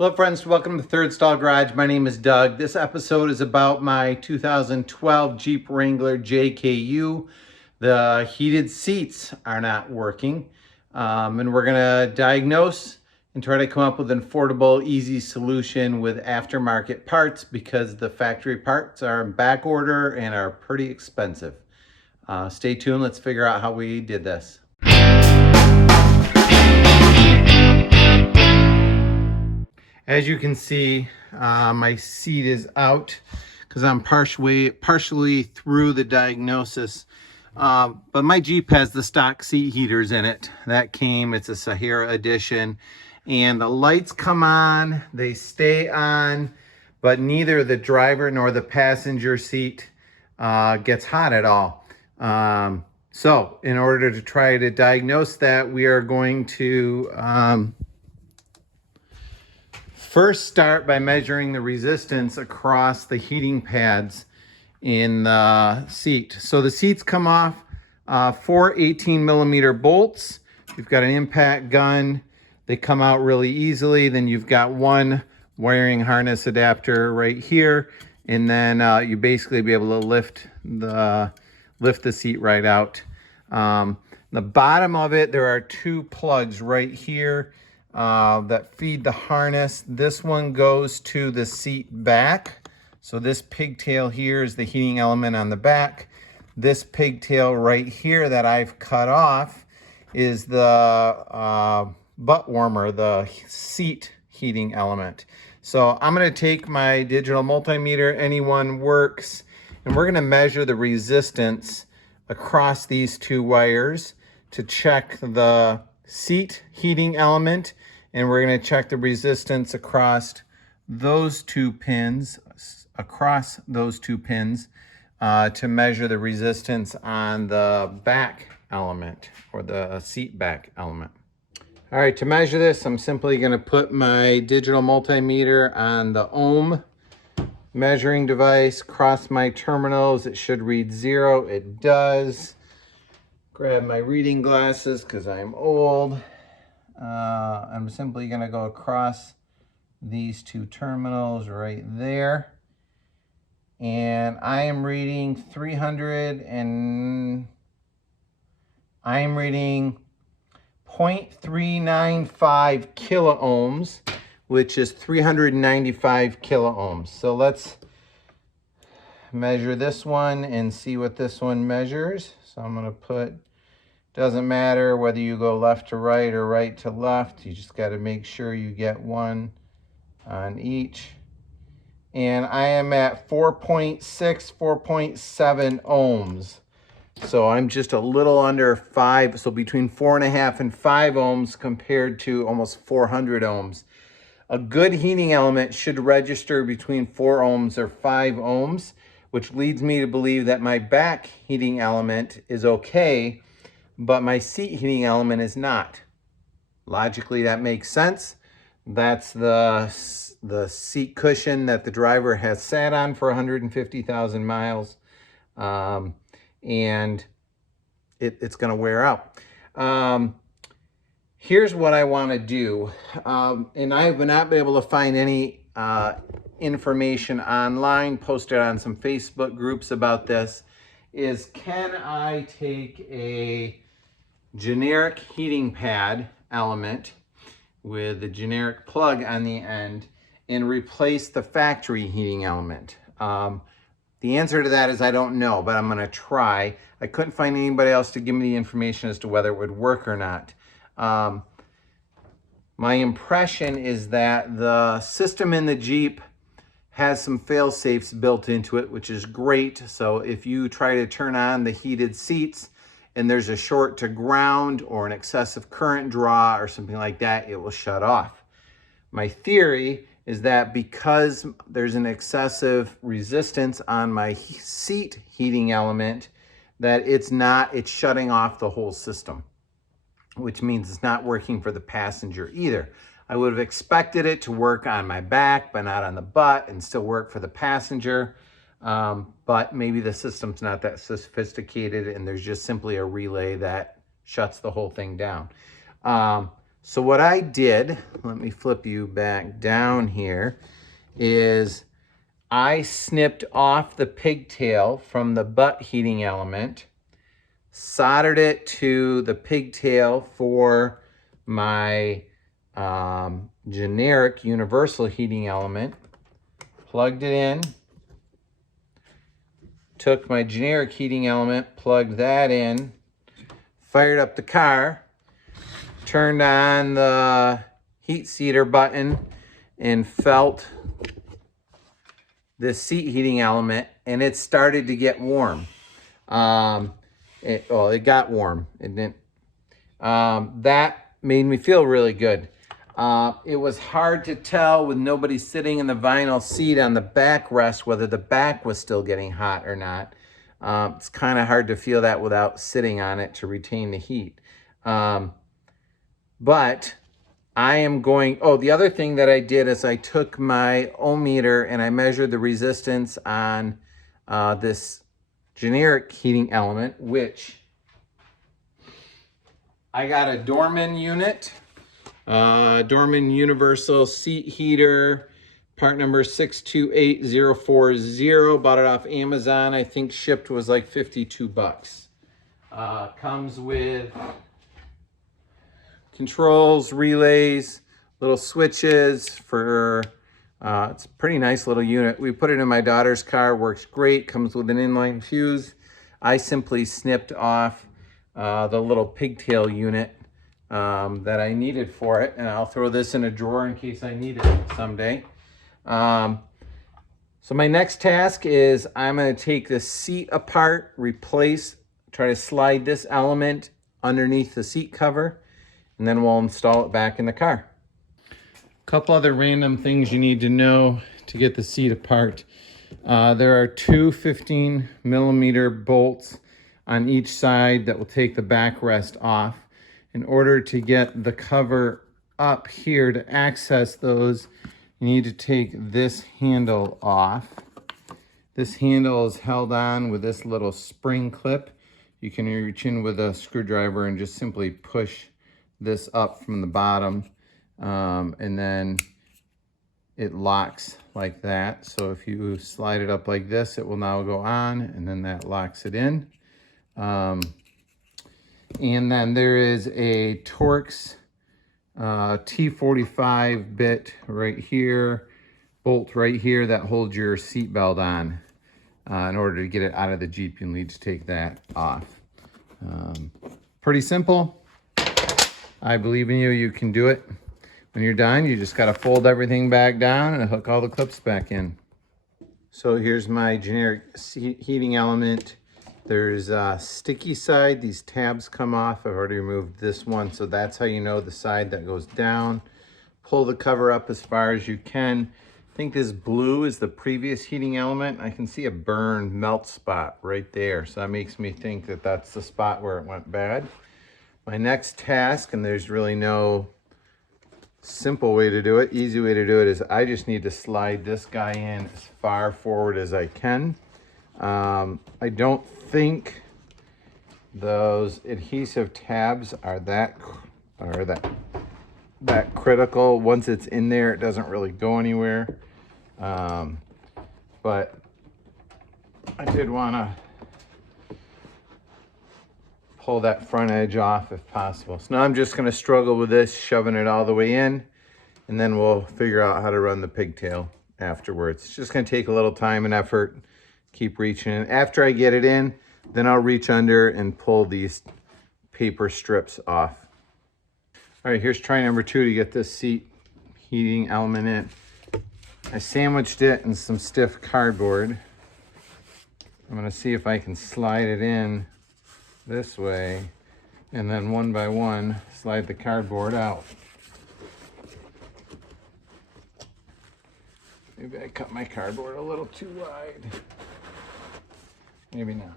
Hello friends, welcome to the Third Stall Garage. My name is Doug. This episode is about my 2012 Jeep Wrangler JKU. The heated seats are not working, and we're gonna diagnose and try to come up with an affordable, easy solution with aftermarket parts because the factory parts are in back order and are pretty expensive. Stay tuned, let's figure out how we did this. As you can see, my seat is out because I'm partially through the diagnosis. But my Jeep has the stock seat heaters in it. That came, it's a Sahara edition. And the lights come on, they stay on, but neither the driver nor the passenger seat gets hot at all. So in order to try to diagnose that, we are going to first start by measuring the resistance across the heating pads in the seat. So the seats come off 4 18-millimeter bolts. You've got an impact gun. They come out really easily. Then you've got one wiring harness adapter right here. And then you basically be able to lift the seat right out. The bottom of it, there are two plugs right here that feed the harness. This one goes to the seat back. So this pigtail here is the heating element on the back. This pigtail right here that I've cut off is the butt warmer, the seat heating element. So I'm going to take my digital multimeter, anyone works, and we're going to measure the resistance across these two wires to check the seat heating element, and we're going to check the resistance across those two pins, to measure the resistance on the back element or the seat back element. All right, to measure this, I'm simply going to put my digital multimeter on the ohm measuring device, cross my terminals. It should read 0. It does. Grab my reading glasses because I'm old. I'm simply going to go across these two terminals right there. And I am reading 0.395 kilo ohms, which is 395 kilo ohms. So let's measure this one and see what this one measures. So I'm going to put, doesn't matter whether you go left to right or right to left, you just got to make sure you get one on each. And I am at 4.6, 4.7 ohms. So I'm just a little under 5, so between 4.5 and 5 ohms compared to almost 400 ohms. A good heating element should register between 4 ohms or 5 ohms, which leads me to believe that my back heating element is okay, but my seat heating element is not. Logically, that makes sense. That's the seat cushion that the driver has sat on for 150,000 miles, and it's going to wear out. Here's what I want to do, and I have not been able to find any information online posted on some Facebook groups about this, is can I take a generic heating pad element with a generic plug on the end and replace the factory heating element? The answer to that is I don't know, but I'm going to try. I couldn't find anybody else to give me the information as to whether it would work or not. My impression is that the system in the Jeep has some fail-safes built into it, which is great. So if you try to turn on the heated seats and there's a short to ground or an excessive current draw or something like that, it will shut off. My theory is that because there's an excessive resistance on my seat heating element, that it's shutting off the whole system, which means it's not working for the passenger either. I would have expected it to work on my back, but not on the butt, and still work for the passenger. But maybe the system's not that sophisticated and there's just simply a relay that shuts the whole thing down. So what I did, let me flip you back down here, is I snipped off the pigtail from the butt heating element, soldered it to the pigtail for my generic universal heating element, plugged it in, took my generic heating element, plugged that in, fired up the car, turned on the heat seater button, and felt this seat heating element, and it started to get warm. It got warm. It didn't. That made me feel really good. It was hard to tell with nobody sitting in the vinyl seat on the backrest whether the back was still getting hot or not. It's kind of hard to feel that without sitting on it to retain the heat. But I am going, the other thing that I did is I took my ohm meter and I measured the resistance on this generic heating element, which I got a Dorman unit, Dorman Universal Seat Heater, part number 628040, bought it off Amazon. I think shipped was like 52 bucks. Comes with controls, relays, little switches for, it's a pretty nice little unit. We put it in my daughter's car, works great, comes with an inline fuse. I simply snipped off the little pigtail unit that I needed for it, and I'll throw this in a drawer in case I need it someday. So my next task is I'm going to take the seat apart, try to slide this element underneath the seat cover, and then we'll install it back in the car. A couple other random things you need to know to get the seat apart. There are two 15mm bolts on each side that will take the backrest off. In order to get the cover up here to access those, you need to take this handle off. This handle is held on with this little spring clip. You can reach in with a screwdriver and just simply push this up from the bottom, and then it locks like that. So if you slide it up like this, it will now go on, and then that locks it in. And then there is a Torx T45 bit right here, bolt right here that holds your seat belt on. In order to get it out of the Jeep, you'll need to take that off. Pretty simple. I believe in you, you can do it. When you're done, you just gotta fold everything back down and hook all the clips back in. So here's my generic seat heating element. There's a sticky side. These tabs come off. I've already removed this one, so that's how you know the side that goes down. Pull the cover up as far as you can. I think this blue is the previous heating element. I can see a burn melt spot right there, so that makes me think that that's the spot where it went bad. My next task, and there's really no simple way to do it, easy way to do it, is I just need to slide this guy in as far forward as I can. I don't think those adhesive tabs are that critical. Once it's in there, it doesn't really go anywhere. But I did want to pull that front edge off if possible. So now I'm just going to struggle with this, shoving it all the way in, and then we'll figure out how to run the pigtail afterwards. It's just going to take a little time and effort. Keep reaching in. After I get it in, then I'll reach under and pull these paper strips off. All right, here's try number 2 to get this seat heating element in. I sandwiched it in some stiff cardboard. I'm gonna see if I can slide it in this way, and then one by one, slide the cardboard out. Maybe I cut my cardboard a little too wide. Maybe not.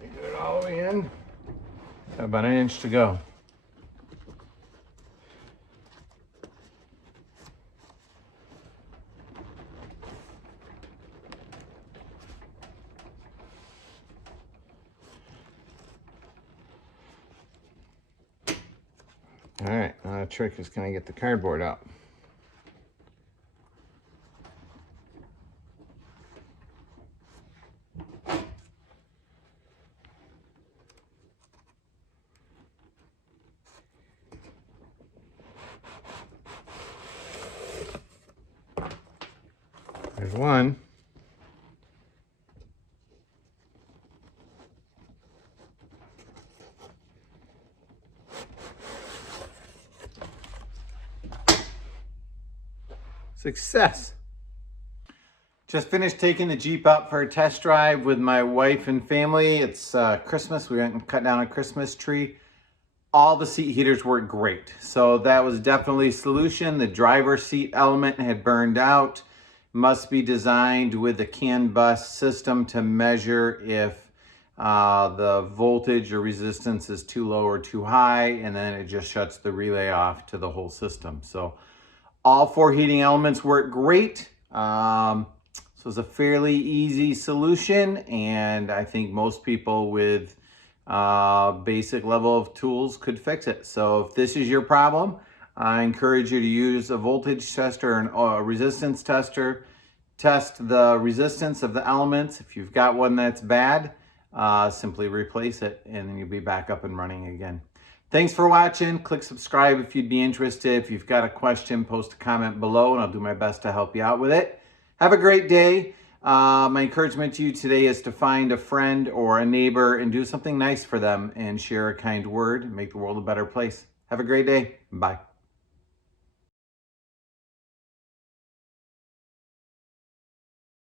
Get it all the way in. Got about an inch to go. All right, now the trick is gonna get the cardboard out. There's one. Success. Just finished taking the Jeep out for a test drive with my wife and family. It's Christmas. We went and cut down a Christmas tree. All the seat heaters work great. So that was definitely a solution. The driver's seat element had burned out. Must be designed with a CAN bus system to measure if the voltage or resistance is too low or too high, and then it just shuts the relay off to the whole system. So all 4 heating elements work great. So it's a fairly easy solution, and I think most people with basic level of tools could fix it. So if this is your problem, I encourage you to use a voltage tester and a resistance tester. Test the resistance of the elements. If you've got one that's bad, simply replace it, and then you'll be back up and running again. Thanks for watching. Click subscribe if you'd be interested. If you've got a question, post a comment below, and I'll do my best to help you out with it. Have a great day. My encouragement to you today is to find a friend or a neighbor and do something nice for them and share a kind word and make the world a better place. Have a great day. Bye.